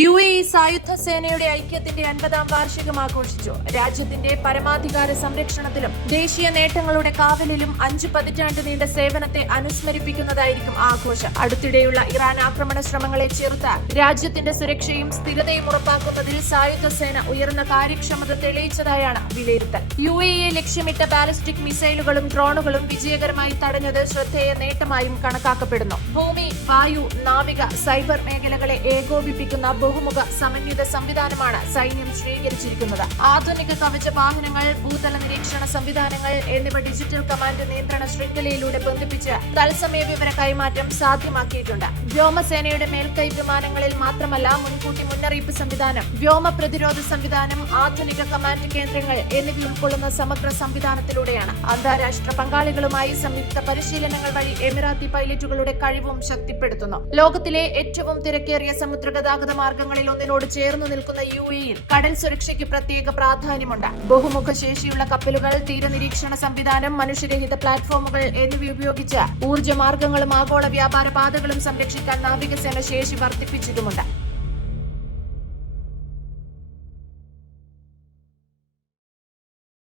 UAE സായുധ സേനയുടെ ഐക്യത്തിന്റെ 50-ാം വാർഷികം ആഘോഷിച്ചു. രാജ്യത്തിന്റെ പരമാധികാര സംരക്ഷണത്തിലും ദേശീയ നേട്ടങ്ങളുടെ കാവലിലും 5 പതിറ്റാണ്ട് നീണ്ട സേവനത്തെ അനുസ്മരിപ്പിക്കുന്നതായിരിക്കും ആഘോഷം. അടുത്തിടെയുള്ള ഇറാൻ ആക്രമണ ശ്രമങ്ങളെ ചെറുത്താൻ രാജ്യത്തിന്റെ സുരക്ഷയും സ്ഥിരതയും ഉറപ്പാക്കുന്നതിൽ സായുധ സേന ഉയർന്ന കാര്യക്ഷമത തെളിയിച്ചതായാണ് വിലയിരുത്തൽ. UAE ലക്ഷ്യമിട്ട ബാലിസ്റ്റിക് മിസൈലുകളും ഡ്രോണുകളും വിജയകരമായി തടഞ്ഞത് ശ്രദ്ധേയ നേട്ടമായും കണക്കാക്കപ്പെടുന്നു. ഭൂമി, വായു, നാവിക, സൈബർ മേഖലകളെ ഏകോപിപ്പിക്കുന്ന ബഹുമുഖ സമന്വിത സംവിധാനമാണ് സൈന്യം സ്വീകരിച്ചിരിക്കുന്നത്. ആധുനിക കവച വാഹനങ്ങൾ, ഭൂതല നിരീക്ഷണ സംവിധാനങ്ങൾ എന്നിവ ഡിജിറ്റൽ കമാൻഡ് നിയന്ത്രണ ശൃംഖലയിലൂടെ ബന്ധിപ്പിച്ച് തത്സമയ വിവര കൈമാറ്റം സാധ്യമാക്കിയിട്ടുണ്ട്. വ്യോമസേനയുടെ മേൽക്കൈ വിമാനങ്ങളിൽ മാത്രമല്ല, മുൻകൂട്ടി മുന്നറിയിപ്പ് സംവിധാനം, വ്യോമ പ്രതിരോധ സംവിധാനം, ആധുനിക കമാൻഡ് കേന്ദ്രങ്ങൾ എന്നിവ ഉൾക്കൊള്ളുന്ന സമഗ്ര സംവിധാനത്തിലൂടെയാണ്. അന്താരാഷ്ട്ര പങ്കാളികളുമായി സംയുക്ത പരിശീലനങ്ങൾ വഴി എമിറാത്തി പൈലറ്റുകളുടെ കഴിവും ശക്തിപ്പെടുത്തുന്നു. ലോകത്തിലെ ഏറ്റവും തിരക്കേറിയ സമുദ്ര ഗതാഗത മാർഗങ്ങളിൽ ഒന്നിനോട് ചേർന്നു നിൽക്കുന്ന UAE-യിൽ കടൽ സുരക്ഷയ്ക്ക് പ്രത്യേക പ്രാധാന്യമുണ്ട്. ബഹുമുഖ ശേഷിയുള്ള കപ്പലുകൾ, തീരനിരീക്ഷണ സംവിധാനം, മനുഷ്യരഹിത പ്ലാറ്റ്ഫോമുകൾ എന്നിവ ഉപയോഗിച്ച് ഊർജ്ജ മാർഗങ്ങളും ആഗോള വ്യാപാര പാതകളും സംരക്ഷിക്കാൻ നാവികസേന ശേഷി വർദ്ധിപ്പിച്ചിട്ടുമുണ്ട്.